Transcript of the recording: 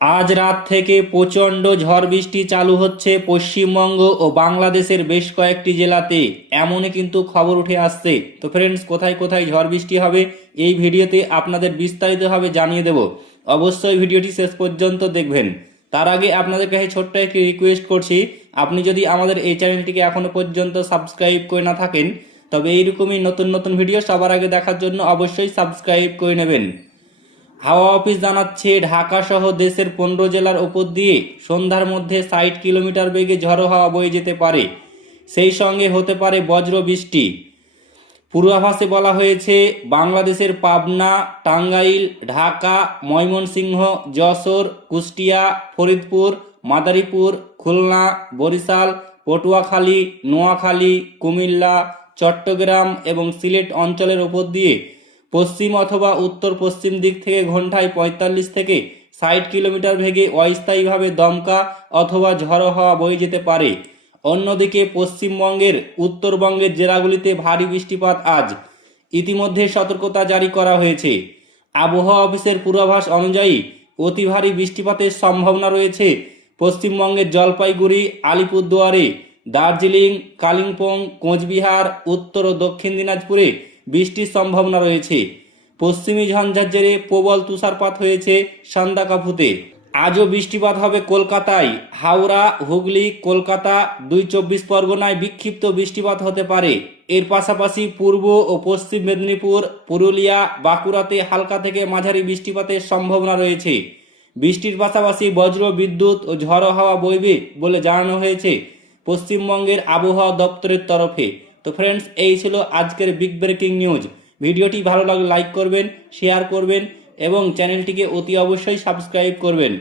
আজ রাত থেকে প্রচণ্ড ঝড় বৃষ্টি চালু হচ্ছে পশ্চিমবঙ্গ ও বাংলাদেশের বেশ কয়েকটি জেলাতে, এমনই কিন্তু খবর উঠে আসছে। তো ফ্রেন্ডস, কোথায় কোথায় ঝড় বৃষ্টি হবে এই ভিডিওতে আপনাদের বিস্তারিতভাবে জানিয়ে দেব। অবশ্যই ভিডিওটি শেষ পর্যন্ত দেখবেন। তার আগে আপনাদের কাছে ছোট্ট একটি রিকোয়েস্ট করছি, আপনি যদি আমাদের এই চ্যানেলটিকে এখনো পর্যন্ত সাবস্ক্রাইব করে না থাকেন, তবে এইরকমই নতুন নতুন ভিডিও সবার আগে দেখার জন্য অবশ্যই সাবস্ক্রাইব করে নেবেন। হাওয়া অফিস জানাচ্ছে, ঢাকা সহ দেশের 15 জেলার ওপর দিয়ে সন্ধ্যার মধ্যে 60 কিলোমিটার বেগে ঝড়ো হাওয়া বয়ে যেতে পারে, সেই সঙ্গে হতে পারে বজ্র বৃষ্টি। পূর্বাভাসে বলা হয়েছে, বাংলাদেশের পাবনা, টাঙ্গাইল, ঢাকা, ময়মনসিংহ, যশোর, কুষ্টিয়া, ফরিদপুর, মাদারীপুর, খুলনা, বরিশাল, পটুয়াখালী, নোয়াখালী, কুমিল্লা, চট্টগ্রাম এবং সিলেট অঞ্চলের ওপর দিয়ে পশ্চিম অথবা উত্তর পশ্চিম দিক থেকে ঘন্টায় 45 থেকে 60 কিলোমিটার বেগে অস্থায়ীভাবে দমকা অথবা ঝড়ো হাওয়া বয়ে যেতে পারে। অন্যদিকে পশ্চিমবঙ্গের উত্তরবঙ্গের জেলাগুলিতে ভারী বৃষ্টিপাত আজ। ইতিমধ্যে সতর্কতা জারি করা হয়েছে। আবহাওয়া অফিসের পূর্বাভাস অনুযায়ী অতি ভারী বৃষ্টিপাতের সম্ভাবনা রয়েছে পশ্চিমবঙ্গের জলপাইগুড়ি, আলিপুরদুয়ারে, দার্জিলিং, কালিম্পং, কোচবিহার, উত্তর ও দক্ষিণ দিনাজপুরে বৃষ্টির সম্ভাবনা রয়েছে। পশ্চিমী ঝঞ্ঝার জেরে প্রবল তুষারপাত হয়েছে সান্দাকাফুতে। আজও বৃষ্টিপাত হবে কলকাতায়, হাওড়া, হুগলি, কলকাতা, 2 চব্বিশ পরগনায় বিক্ষিপ্ত বৃষ্টিপাত হতে পারে। এর পাশাপাশি পূর্ব ও পশ্চিম মেদিনীপুর, পুরুলিয়া, বাঁকুড়াতে হালকা থেকে মাঝারি বৃষ্টিপাতের সম্ভাবনা রয়েছে। বৃষ্টির পাশাপাশি বজ্র বিদ্যুৎ ও ঝড়ো হাওয়া বইবে বলে জানানো হয়েছে পশ্চিমবঙ্গের আবহাওয়া দপ্তরের তরফে। তো ফ্রেন্ডস, এই ছিল আজকের বিগ ব্রেকিং নিউজ। ভিডিওটি ভালো লাগলে লাইক করবেন, শেয়ার করবেন এবং চ্যানেলটিকে অতি অবশ্যই সাবস্ক্রাইব করবেন।